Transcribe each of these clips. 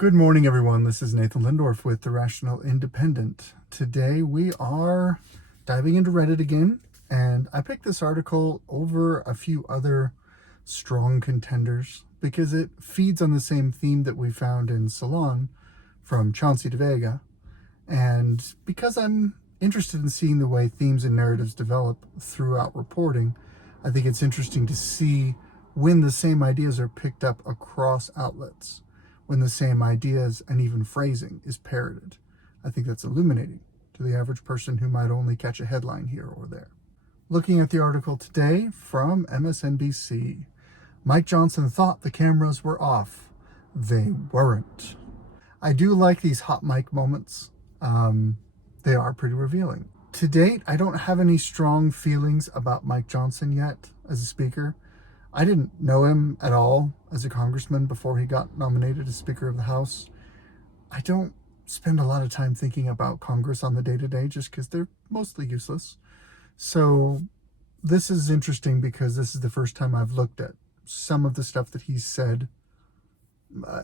Good morning, everyone. This is Nathan Lindorf with The Rational Independent. Today we are diving into Reddit again, and I picked this article over a few other strong contenders because it feeds on the same theme that we found in Salon from Chauncey DeVega, and because I'm interested in seeing the way themes and narratives develop throughout reporting, I think it's interesting to see when the same ideas are picked up across outlets, when the same ideas and even phrasing is parroted. I think that's illuminating to the average person who might only catch a headline here or there. Looking at the article today from MSNBC, Mike Johnson thought the cameras were off. They weren't. I do like these hot mic moments. They are pretty revealing. To date, I don't have any strong feelings about Mike Johnson yet as a speaker. I didn't know him at all as a congressman before he got nominated as Speaker of the House. I don't spend a lot of time thinking about Congress on the day-to-day just because they're mostly useless. So this is interesting because this is the first time I've looked at some of the stuff that he's said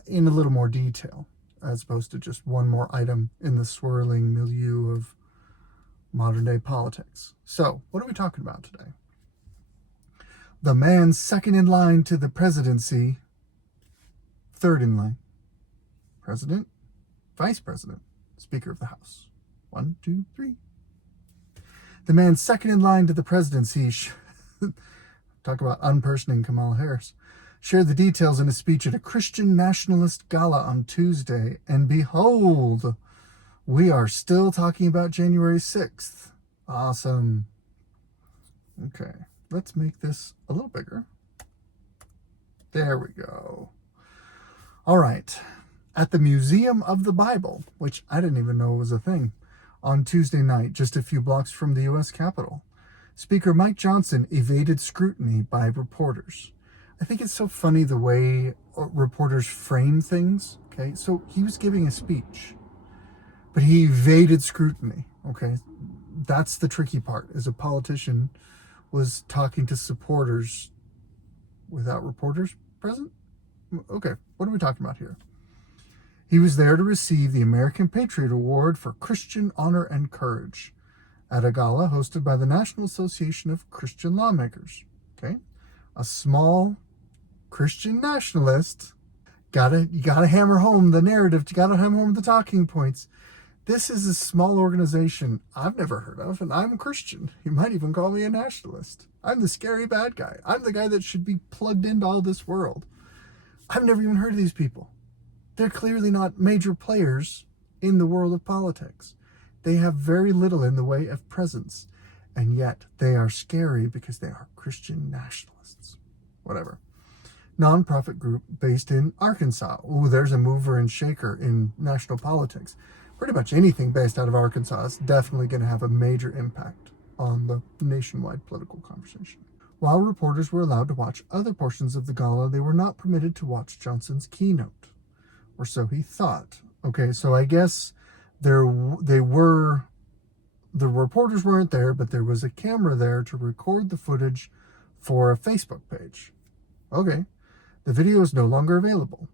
in a little more detail, as opposed to just one more item in the swirling milieu of modern-day politics. So what are we talking about today? The man second in line to the presidency, third in line. President, Vice President, Speaker of the House. 1, 2, 3. The man second in line to the presidency, talk about unpersoning Kamala Harris, shared the details in a speech at a Christian Nationalist gala on Tuesday. And behold, we are still talking about January 6th. Awesome. Okay. Let's make this a little bigger. There we go. All right. At the Museum of the Bible, which I didn't even know was a thing, on Tuesday night, just a few blocks from the U.S. Capitol, Speaker Mike Johnson evaded scrutiny by reporters. I think it's so funny the way reporters frame things. Okay, so he was giving a speech, but he evaded scrutiny. Okay, that's the tricky part, as a politician was talking to supporters without reporters present? Okay, what are we talking about here? He was there to receive the American Patriot Award for Christian Honor and Courage at a gala hosted by the National Association of Christian Lawmakers. Okay, a small Christian nationalist. You gotta hammer home the narrative. You gotta hammer home the talking points. This is a small organization I've never heard of, and I'm a Christian. You might even call me a nationalist. I'm the scary bad guy. I'm the guy that should be plugged into all this world. I've never even heard of these people. They're clearly not major players in the world of politics. They have very little in the way of presence, and yet they are scary because they are Christian nationalists. Whatever. Nonprofit group based in Arkansas. Ooh, there's a mover and shaker in national politics. Pretty much anything based out of Arkansas is definitely going to have a major impact on the nationwide political conversation. While reporters were allowed to watch other portions of the gala, they were not permitted to watch Johnson's keynote, or so he thought. Okay, so I guess the reporters weren't there, but there was a camera there to record the footage for a Facebook page. Okay, the video is no longer available.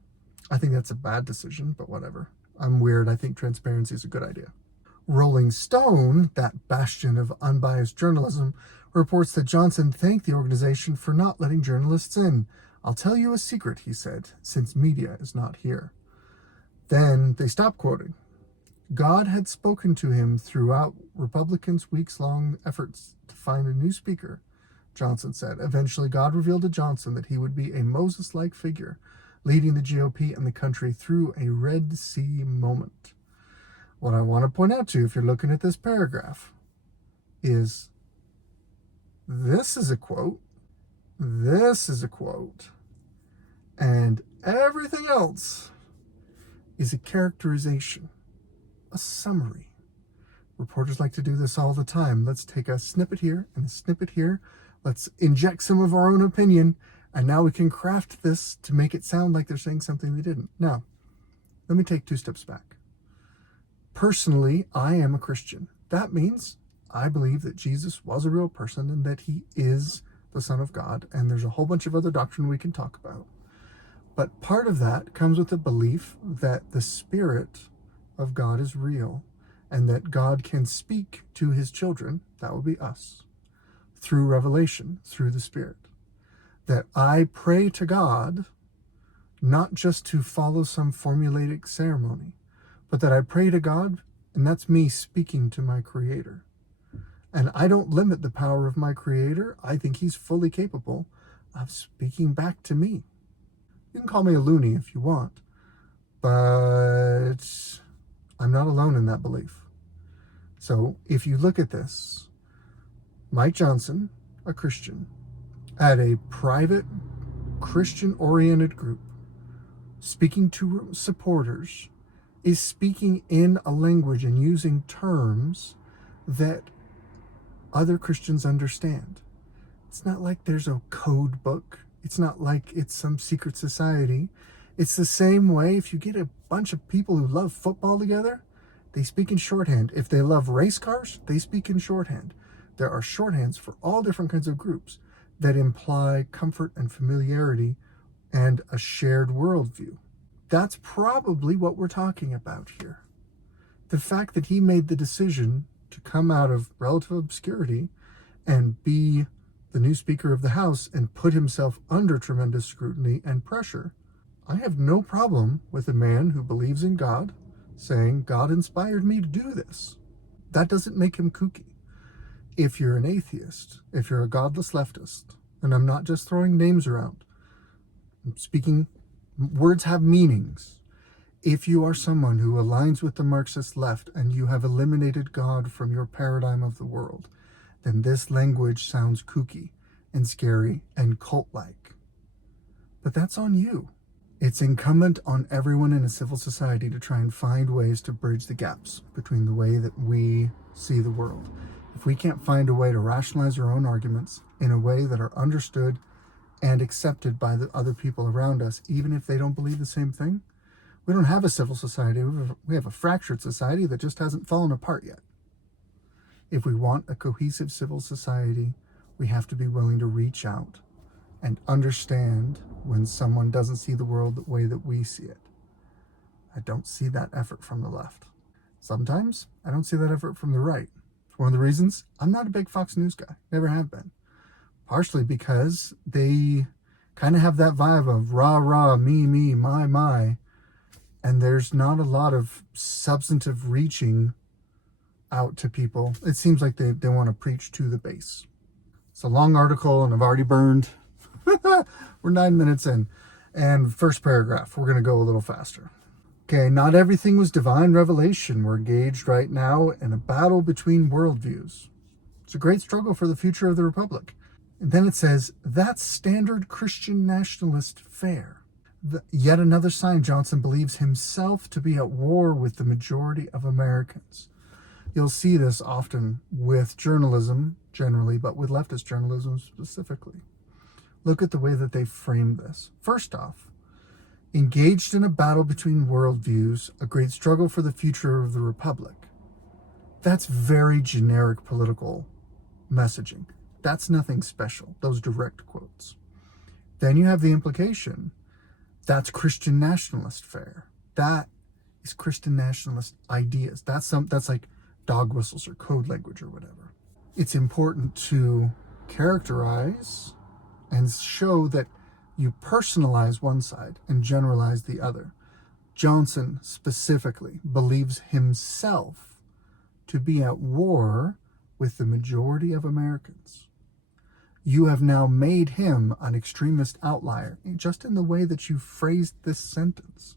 I think that's a bad decision, but whatever. I'm weird. I think transparency is a good idea. Rolling Stone, that bastion of unbiased journalism, reports that Johnson thanked the organization for not letting journalists in. I'll tell you a secret, he said, since media is not here. Then they stopped quoting. God had spoken to him throughout Republicans' weeks-long efforts to find a new speaker, Johnson said. Eventually, God revealed to Johnson that he would be a Moses-like figure, leading the GOP and the country through a Red Sea moment. What I want to point out to you, if you're looking at this paragraph, is this is a quote, this is a quote, and everything else is a characterization, a summary. Reporters like to do this all the time. Let's take a snippet here and a snippet here. Let's inject some of our own opinion, and now we can craft this to make it sound like they're saying something they didn't. Now, let me take 2 steps back. Personally, I am a Christian. That means I believe that Jesus was a real person and that he is the Son of God, and there's a whole bunch of other doctrine we can talk about. But part of that comes with the belief that the Spirit of God is real and that God can speak to his children, that would be us, through revelation, through the Spirit. That I pray to God not just to follow some formulaic ceremony, but that I pray to God, and that's me speaking to my Creator. And I don't limit the power of my Creator. I think he's fully capable of speaking back to me. You can call me a loony if you want, but I'm not alone in that belief. So if you look at this, Mike Johnson, a Christian, at a private Christian-oriented group, speaking to supporters, is speaking in a language and using terms that other Christians understand. It's not like there's a code book. It's not like it's some secret society. It's the same way if you get a bunch of people who love football together, they speak in shorthand. If they love race cars, they speak in shorthand. There are shorthands for all different kinds of groups that imply comfort and familiarity and a shared worldview. That's probably what we're talking about here. The fact that he made the decision to come out of relative obscurity and be the new Speaker of the House and put himself under tremendous scrutiny and pressure. I have no problem with a man who believes in God saying, God inspired me to do this. That doesn't make him kooky. If you're an atheist, if you're a godless leftist, and I'm not just throwing names around, I'm speaking, words have meanings. If you are someone who aligns with the Marxist left and you have eliminated God from your paradigm of the world, then this language sounds kooky and scary and cult-like. But that's on you. It's incumbent on everyone in a civil society to try and find ways to bridge the gaps between the way that we see the world. If we can't find a way to rationalize our own arguments in a way that are understood and accepted by the other people around us, even if they don't believe the same thing, we don't have a civil society. We have a fractured society that just hasn't fallen apart yet. If we want a cohesive civil society, we have to be willing to reach out and understand when someone doesn't see the world the way that we see it. I don't see that effort from the left. Sometimes I don't see that effort from the right. It's one of the reasons I'm not a big Fox News guy, never have been. Partially because they kind of have that vibe of rah, rah, me, my, and there's not a lot of substantive reaching out to people. It seems like they want to preach to the base. It's a long article and I've already burned. We're 9 minutes in. And first paragraph, we're going to go a little faster. Okay, not everything was divine revelation. We're engaged right now in a battle between worldviews. It's a great struggle for the future of the Republic. And then it says, that's standard Christian nationalist fare. Yet another sign Johnson believes himself to be at war with the majority of Americans. You'll see this often with journalism generally, but with leftist journalism specifically. Look at the way that they frame this. First off, engaged in a battle between worldviews, a great struggle for the future of the Republic. That's very generic political messaging. That's nothing special, those direct quotes. Then you have the implication, that's Christian nationalist fare. That is Christian nationalist ideas. That's like dog whistles or code language or whatever. It's important to characterize and show that you personalize one side and generalize the other. Johnson specifically believes himself to be at war with the majority of Americans. You have now made him an extremist outlier, just in the way that you phrased this sentence.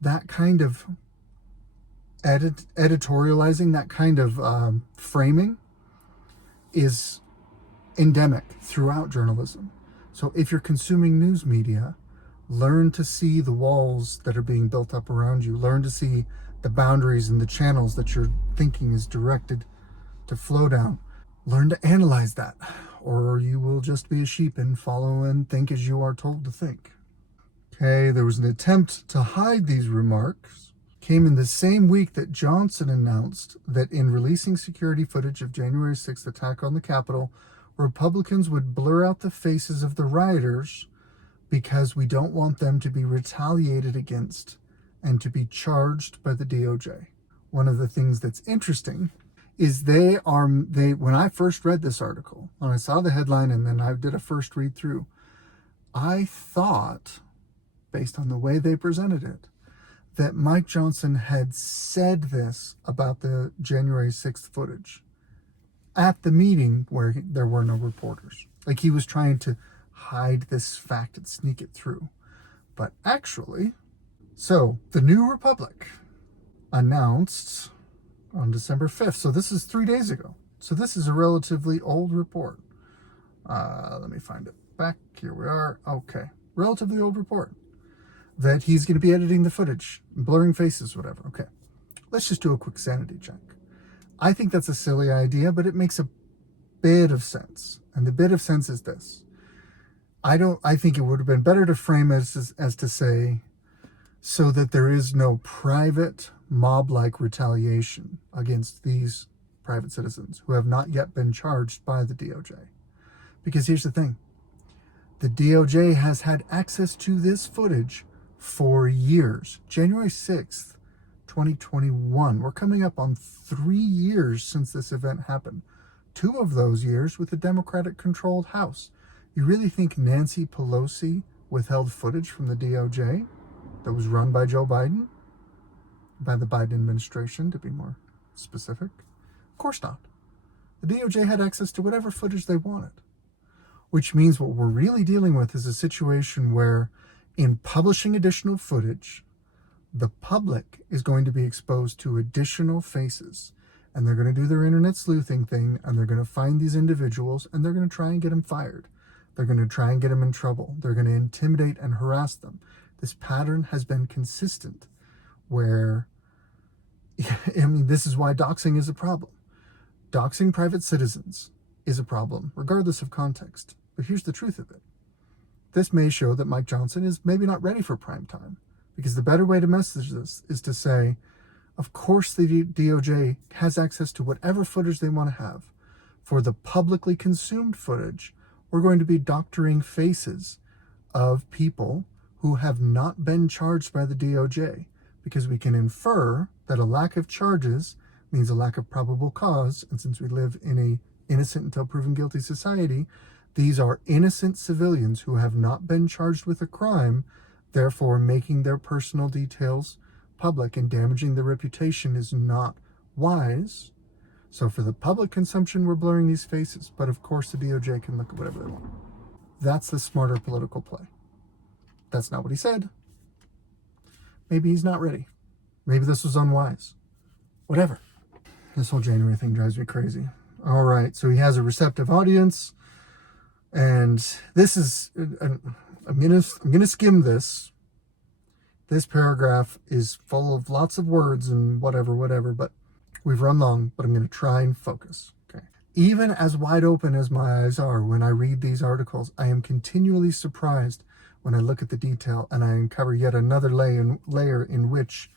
That kind of editorializing, that kind of framing is endemic throughout journalism. So if you're consuming news media, learn to see the walls that are being built up around you. Learn to see the boundaries and the channels that your thinking is directed to flow down. Learn to analyze that, or you will just be a sheep and follow and think as you are told to think. Okay, there was an attempt to hide these remarks. Came in the same week that Johnson announced that in releasing security footage of January 6th attack on the Capitol, Republicans would blur out the faces of the rioters because we don't want them to be retaliated against and to be charged by the DOJ. One of the things that's interesting is when I first read this article, when I saw the headline and then I did a first read through, I thought, based on the way they presented it, that Mike Johnson had said this about the January 6th footage at the meeting where there were no reporters. Like he was trying to hide this fact and sneak it through. But actually, so the New Republic announced on December 5th, so this is 3 days ago. So this is a relatively old report. Let me find it back. Here we are. Okay. Relatively old report. That he's going to be editing the footage, blurring faces, whatever. Okay. Let's just do a quick sanity check. I think that's a silly idea, but it makes a bit of sense. And the bit of sense is this. I think it would have been better to frame it as to say, so that there is no private mob-like retaliation against these private citizens who have not yet been charged by the DOJ. Because here's the thing. The DOJ has had access to this footage for years. January 6th, 2021. We're coming up on 3 years since this event happened. 2 of those years with a Democratic-controlled House. You really think Nancy Pelosi withheld footage from the DOJ that was run by Joe Biden? By the Biden administration, to be more specific? Of course not. The DOJ had access to whatever footage they wanted. Which means what we're really dealing with is a situation where in publishing additional footage, the public is going to be exposed to additional faces. And they're going to do their internet sleuthing thing, and they're going to find these individuals, and they're going to try and get them fired. They're going to try and get them in trouble. They're going to intimidate and harass them. This pattern has been consistent where, I mean, this is why doxing is a problem. Doxing private citizens is a problem, regardless of context. But here's the truth of it. This may show that Mike Johnson is maybe not ready for prime time, because the better way to message this is to say, of course the DOJ has access to whatever footage they want to have. For the publicly consumed footage, we're going to be doctoring faces of people who have not been charged by the DOJ, because we can infer that a lack of charges means a lack of probable cause, and since we live in a innocent until proven guilty society, these are innocent civilians who have not been charged with a crime, therefore making their personal details public and damaging their reputation is not wise. So for the public consumption, we're blurring these faces, but of course the DOJ can look at whatever they want. That's the smarter political play. That's not what he said. Maybe he's not ready. Maybe this was unwise. Whatever. This whole January thing drives me crazy. All right, so he has a receptive audience, and this is, I'm gonna skim this. This paragraph is full of lots of words and whatever, but we've run long, but I'm going to try and focus. Okay. Even as wide open as my eyes are when I read these articles, I am continually surprised when I look at the detail and I uncover yet another layer in which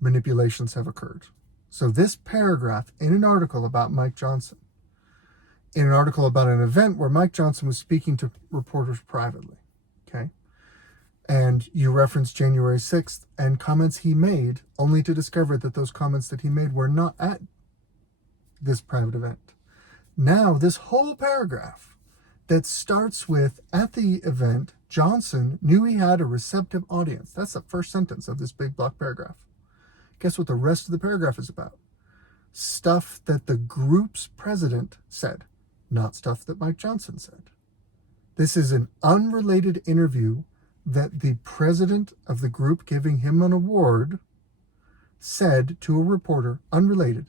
manipulations have occurred. So this paragraph in an article about Mike Johnson, in an article about an event where Mike Johnson was speaking to reporters privately, okay? And you reference January 6th and comments he made, only to discover that those comments that he made were not at this private event. Now, this whole paragraph that starts with, at the event, Johnson knew he had a receptive audience. That's the first sentence of this big block paragraph. Guess what the rest of the paragraph is about? Stuff that the group's president said, not stuff that Mike Johnson said. This is an unrelated interview that the president of the group giving him an award said to a reporter, unrelated,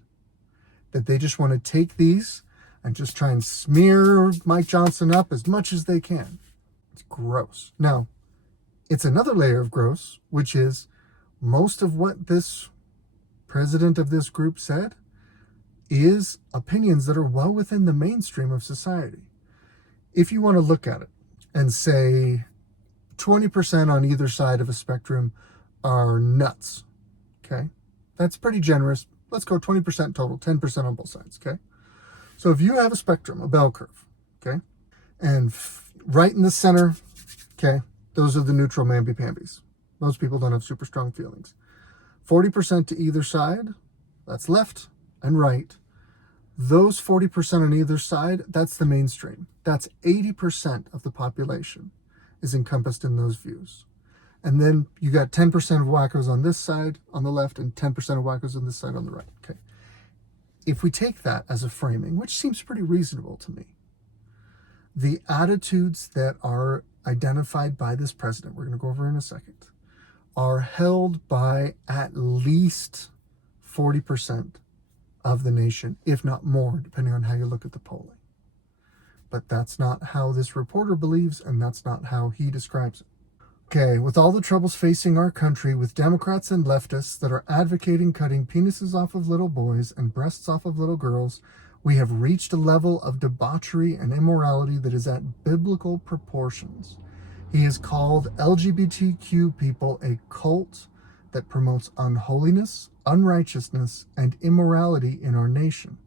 that they just want to take these and just try and smear Mike Johnson up as much as they can. It's gross. Now, it's another layer of gross, which is most of what this president of this group said is opinions that are well within the mainstream of society. If you want to look at it and say 20% on either side of a spectrum are nuts, okay? That's pretty generous. Let's go 20% total, 10% on both sides, okay? So if you have a spectrum, a bell curve, okay? And right in the center, okay, Those are the neutral mamby-pambies. Most people don't have super strong feelings. 40% to either side, that's left and right. Those 40% on either side, that's the mainstream. That's 80% of the population is encompassed in those views. And then you got 10% of wackos on this side, on the left, and 10% of wackos on this side, on the right. Okay. If we take that as a framing, which seems pretty reasonable to me, the attitudes that are identified by this president, we're going to go over in a second, are held by at least 40% of the nation, if not more, depending on how you look at the polling. But that's not how this reporter believes, and that's not how he describes it. Okay, with all the troubles facing our country, with Democrats and leftists that are advocating cutting penises off of little boys and breasts off of little girls, we have reached a level of debauchery and immorality that is at biblical proportions. He has called LGBTQ people a cult that promotes unholiness, unrighteousness, and immorality in our nation.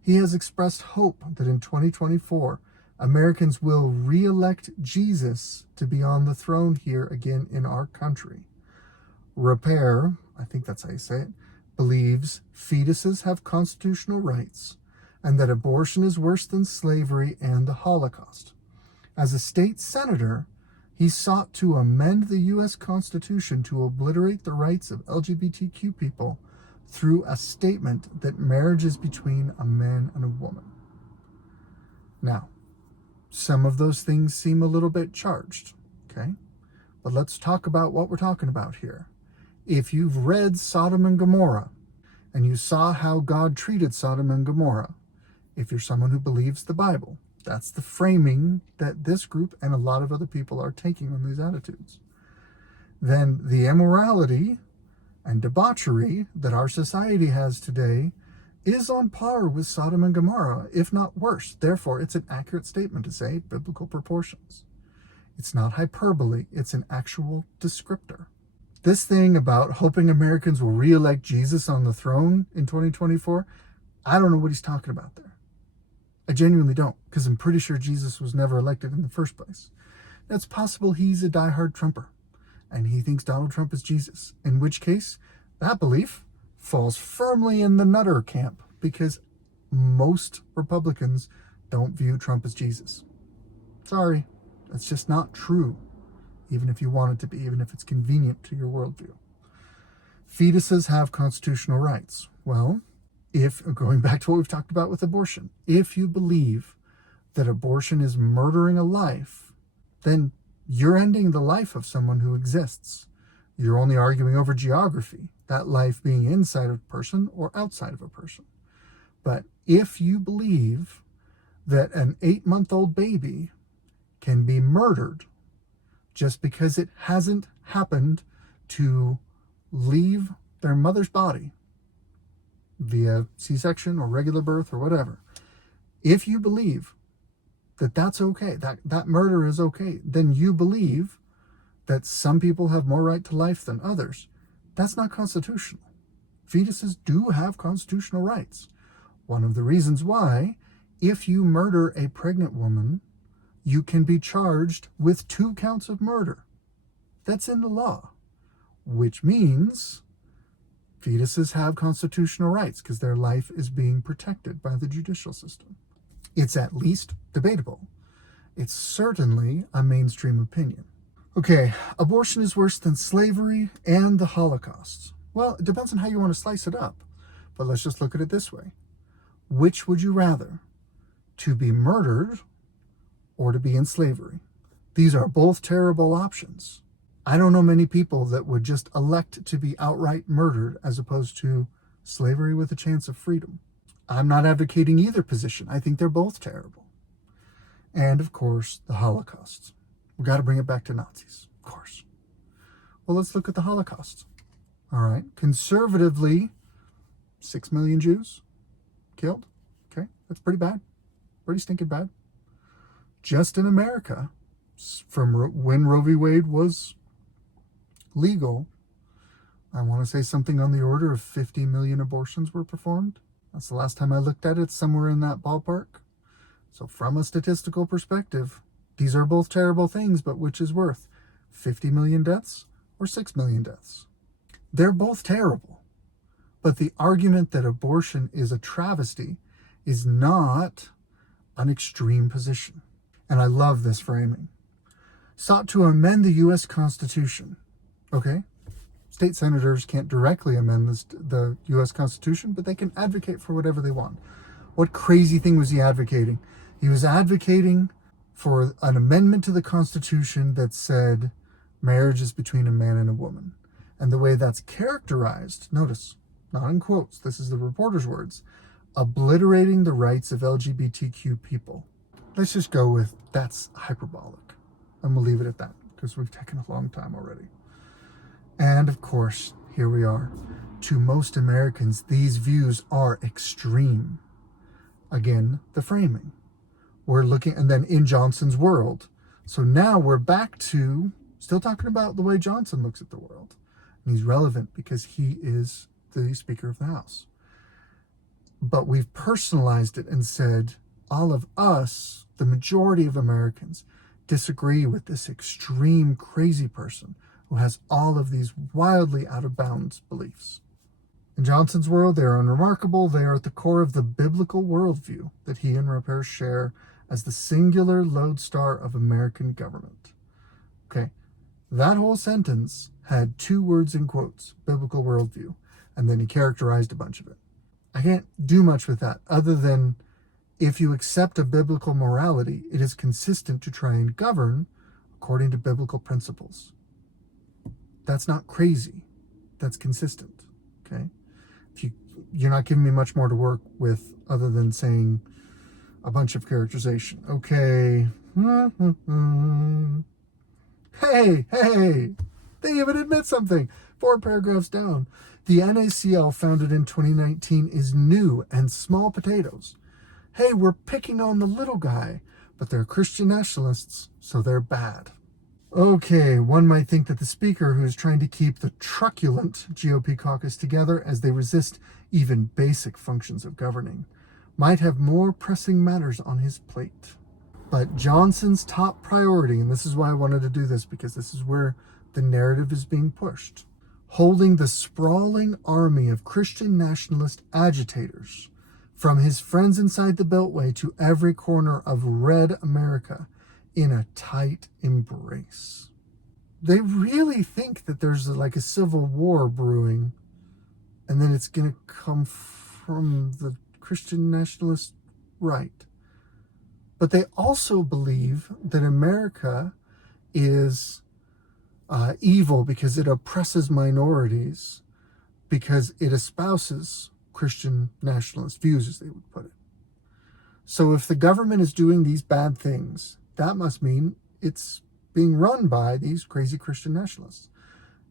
He has expressed hope that in 2024, Americans will re-elect Jesus to be on the throne here again in our country. Repair, I think that's how you say it, believes fetuses have constitutional rights and that abortion is worse than slavery and the Holocaust. As a state senator, he sought to amend the U.S. Constitution to obliterate the rights of LGBTQ people through a statement that marriage is between a man and a woman. Now, some of those things seem a little bit charged, okay? But let's talk about what we're talking about here. If you've read Sodom and Gomorrah, and you saw how God treated Sodom and Gomorrah, if you're someone who believes the Bible, that's the framing that this group and a lot of other people are taking on these attitudes. Then the immorality and debauchery that our society has today is on par with Sodom and Gomorrah, if not worse. Therefore, it's an accurate statement to say biblical proportions. It's not hyperbole, it's an actual descriptor. This thing about hoping Americans will re-elect Jesus on the throne in 2024, I don't know what he's talking about there. I genuinely don't, because I'm pretty sure Jesus was never elected in the first place. It's possible he's a diehard Trumper, and he thinks Donald Trump is Jesus, in which case, that belief falls firmly in the nutter camp, because most Republicans don't view Trump as Jesus. Sorry, that's just not true, even if you want it to be, even if it's convenient to your worldview. Fetuses have constitutional rights. Well, if, going back to what we've talked about with abortion, if you believe that abortion is murdering a life, then you're ending the life of someone who exists. You're only arguing over geography, that life being inside of a person or outside of a person. But if you believe that an 8-month-old baby can be murdered just because it hasn't happened to leave their mother's body via C-section or regular birth or whatever, if you believe that that's okay, that murder is okay, then you believe that some people have more right to life than others. That's not constitutional. Fetuses do have constitutional rights. One of the reasons why, if you murder a pregnant woman, you can be charged with 2 counts of murder. That's in the law, which means fetuses have constitutional rights because their life is being protected by the judicial system. It's at least debatable. It's certainly a mainstream opinion. Okay, abortion is worse than slavery and the Holocaust. Well, it depends on how you want to slice it up, but let's just look at it this way. Which would you rather? To be murdered or to be in slavery? These are both terrible options. I don't know many people that would just elect to be outright murdered as opposed to slavery with a chance of freedom. I'm not advocating either position. I think they're both terrible. And of course, the Holocaust. We got to bring it back to Nazis, of course. Well, let's look at the Holocaust. All right. Conservatively, 6 million Jews killed. Okay. That's pretty bad. Pretty stinking bad. Just in America, from when Roe v. Wade was legal, I want to say something on the order of 50 million abortions were performed. That's the last time I looked at it, somewhere in that ballpark. So from a statistical perspective, these are both terrible things, but which is worse? 50 million deaths or 6 million deaths. They're both terrible. But the argument that abortion is a travesty is not an extreme position. And I love this framing. Sought to amend the U.S. Constitution. Okay? State senators can't directly amend the U.S. Constitution, but they can advocate for whatever they want. What crazy thing was he advocating? He was advocating for an amendment to the Constitution that said marriage is between a man and a woman. And the way that's characterized, notice, not in quotes, this is the reporter's words, obliterating the rights of LGBTQ people. Let's just go with that's hyperbolic. And we'll leave it at that because we've taken a long time already. And of course, here we are. To most Americans, these views are extreme. Again, the framing. We're looking, and then in Johnson's world. So now we're back to still talking about the way Johnson looks at the world. And he's relevant because he is the Speaker of the House. But we've personalized it and said, all of us, the majority of Americans, disagree with this extreme crazy person who has all of these wildly out of bounds beliefs. In Johnson's world, they are unremarkable. They are at the core of the biblical worldview that he and Rapper share as the singular lodestar of American government. Okay, that whole sentence had 2 words in quotes, biblical worldview, and then he characterized a bunch of it. I can't do much with that other than if you accept a biblical morality, it is consistent to try and govern according to biblical principles. That's not crazy. That's consistent. Okay? You're not giving me much more to work with other than saying a bunch of characterization. Okay. Hey! They even admit something. 4 paragraphs down. The NACL, founded in 2019, is new and small potatoes. Hey, we're picking on the little guy, but they're Christian nationalists, so they're bad. Okay, one might think that the speaker, who is trying to keep the truculent GOP caucus together as they resist even basic functions of governing, might have more pressing matters on his plate. But Johnson's top priority, and this is why I wanted to do this, because this is where the narrative is being pushed, holding the sprawling army of Christian nationalist agitators from his friends inside the Beltway to every corner of red America in a tight embrace. They really think that there's like a civil war brewing, and then it's going to come from the Christian nationalist right. But they also believe that America is evil because it oppresses minorities, because it espouses Christian nationalist views, as they would put it. So if the government is doing these bad things, that must mean it's being run by these crazy Christian nationalists.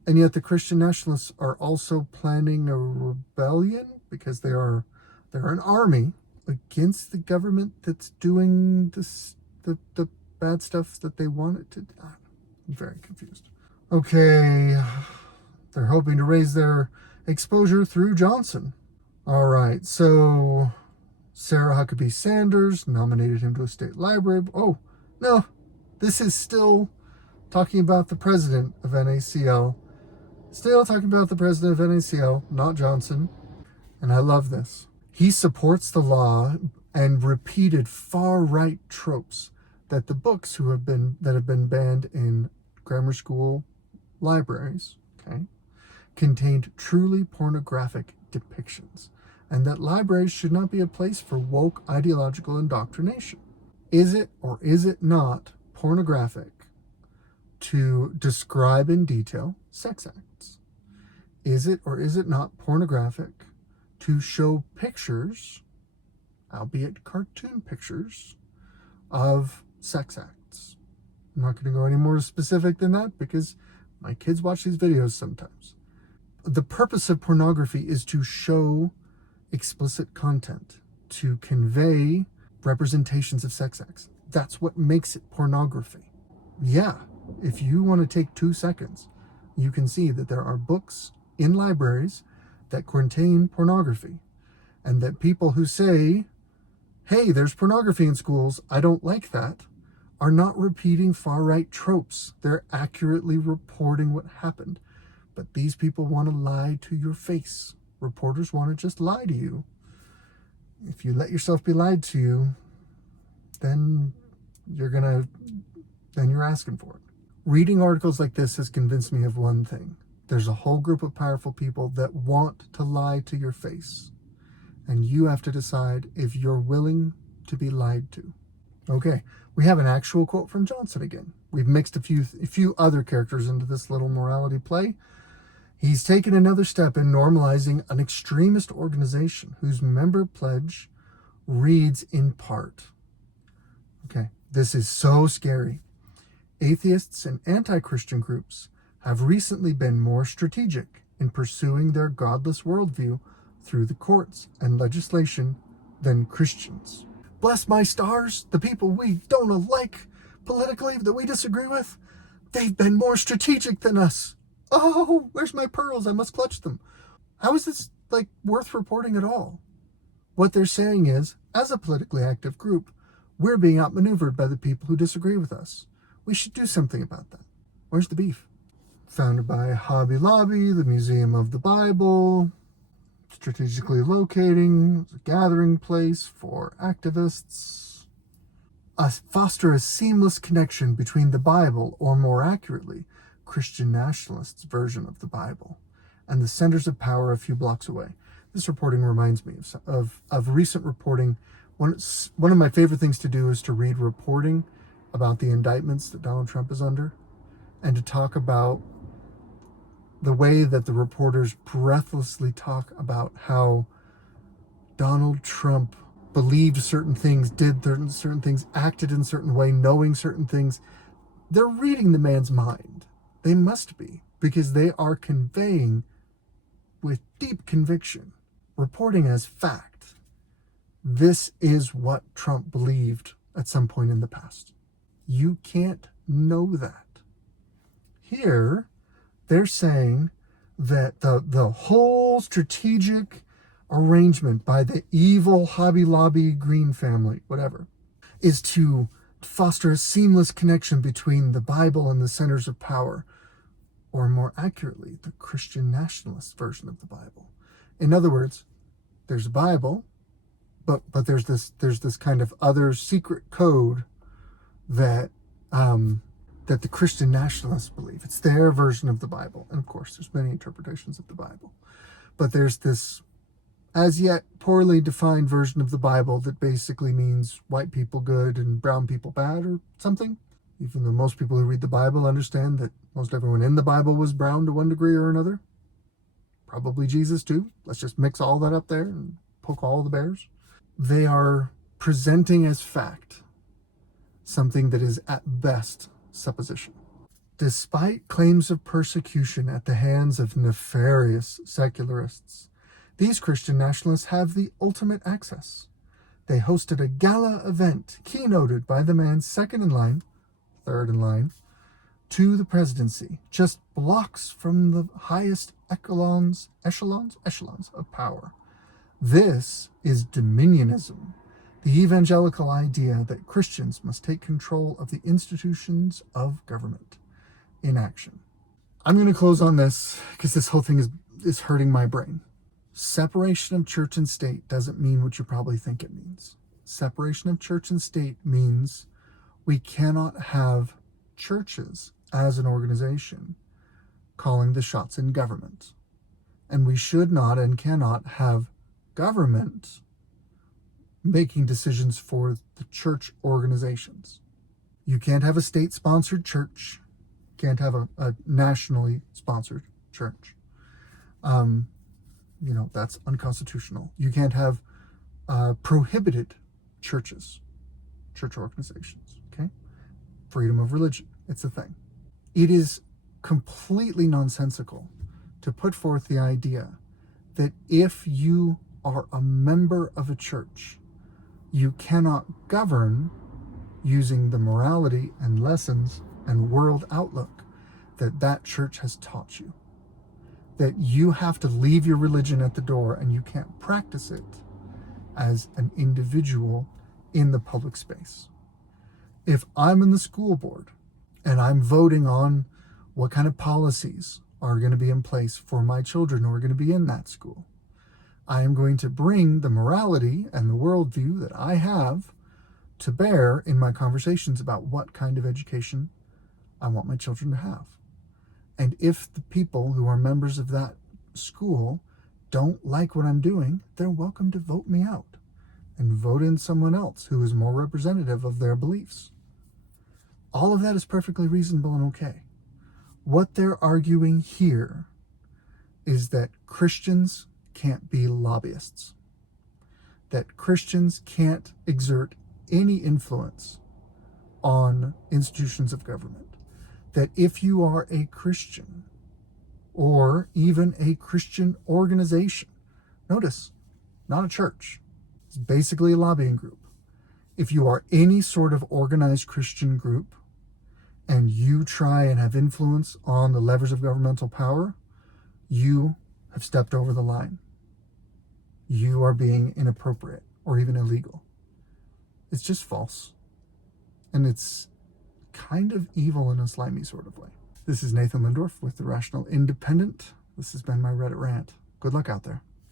And yet the Christian nationalists are also planning a rebellion because they're an army against the government that's doing this, the bad stuff that they want it to do. I'm very confused. Okay, they're hoping to raise their exposure through Johnson. All right, so Sarah Huckabee Sanders nominated him to a state library. Oh, no, this is still talking about the president of NACL. Still talking about the president of NACL, not Johnson. And I love this. He supports the law and repeated far-right tropes that the books that have been banned in grammar school libraries, okay, contained truly pornographic depictions, and that libraries should not be a place for woke ideological indoctrination. Is it or is it not pornographic to describe in detail sex acts? Is it or is it not pornographic to show pictures, albeit cartoon pictures, of sex acts? I'm not going to go any more specific than that because my kids watch these videos sometimes. The purpose of pornography is to show explicit content, to convey representations of sex acts. That's what makes it pornography. Yeah, if you want to take 2 seconds, you can see that there are books in libraries that contain pornography, and that people who say, hey, there's pornography in schools, I don't like that, are not repeating far-right tropes. They're accurately reporting what happened. But these people want to lie to your face. Reporters want to just lie to you. If you let yourself be lied to, then you're asking for it. Reading articles like this has convinced me of one thing. There's a whole group of powerful people that want to lie to your face. And you have to decide if you're willing to be lied to. Okay, we have an actual quote from Johnson again. We've mixed a few other characters into this little morality play. He's taken another step in normalizing an extremist organization whose member pledge reads in part. Okay, this is so scary. Atheists and anti-Christian groups have recently been more strategic in pursuing their godless worldview through the courts and legislation than Christians. Bless my stars, the people we don't like politically, that we disagree with, they've been more strategic than us. Oh, where's my pearls? I must clutch them. How is this, worth reporting at all? What they're saying is, as a politically active group, we're being outmaneuvered by the people who disagree with us. We should do something about that. Where's the beef? Founded by Hobby Lobby, the Museum of the Bible, strategically locating a gathering place for activists. Foster a seamless connection between the Bible, or more accurately, Christian Nationalist's version of the Bible, and the centers of power a few blocks away. This reporting reminds me of recent reporting. One of my favorite things to do is to read reporting about the indictments that Donald Trump is under, and to talk about the way that the reporters breathlessly talk about how Donald Trump believed certain things, did certain things, acted in a certain way, knowing certain things. They're reading the man's mind. They must be, because they are conveying with deep conviction, reporting as fact, this is what Trump believed at some point in the past. You can't know that. Here, they're saying that the whole strategic arrangement by the evil Hobby Lobby Green family, whatever, is to foster a seamless connection between the Bible and the centers of power, or more accurately, the Christian Nationalist version of the Bible. In other words, there's a Bible, but there's this kind of other secret code that that the Christian Nationalists believe. It's their version of the Bible. And of course, there's many interpretations of the Bible. But there's this as yet poorly defined version of the Bible that basically means white people good and brown people bad or something. Even though most people who read the Bible understand that most everyone in the Bible was brown to one degree or another. Probably Jesus too. Let's just mix all that up there and poke all the bears. They are presenting as fact something that is at best supposition. Despite claims of persecution at the hands of nefarious secularists, these Christian nationalists have the ultimate access. They hosted a gala event keynoted by the man third in line, to the presidency, just blocks from the highest echelons of power. This is dominionism, the evangelical idea that Christians must take control of the institutions of government in action. I'm going to close on this because this whole thing is hurting my brain. Separation of church and state doesn't mean what you probably think it means. Separation of church and state means we cannot have churches as an organization calling the shots in government. And we should not and cannot have government making decisions for the church organizations. You can't have a state-sponsored church. Can't have a nationally sponsored church. That's unconstitutional. You can't have prohibited church organizations, okay? Freedom of religion, it's a thing. It is completely nonsensical to put forth the idea that if you are a member of a church, you cannot govern using the morality and lessons and world outlook that church has taught you. That you have to leave your religion at the door and you can't practice it as an individual in the public space. If I'm in the school board and I'm voting on what kind of policies are going to be in place for my children who are going to be in that school, I am going to bring the morality and the worldview that I have to bear in my conversations about what kind of education I want my children to have. And if the people who are members of that school don't like what I'm doing, they're welcome to vote me out and vote in someone else who is more representative of their beliefs. All of that is perfectly reasonable and okay. What they're arguing here is that Christians can't be lobbyists, that Christians can't exert any influence on institutions of government, that if you are a Christian or even a Christian organization, notice, not a church, it's basically a lobbying group. If you are any sort of organized Christian group and you try and have influence on the levers of governmental power, you have stepped over the line. You are being inappropriate or even illegal. It's just false. And it's kind of evil in a slimy sort of way. This is Nathan Lindorf with The Rational Independent. This has been my Reddit rant. Good luck out there.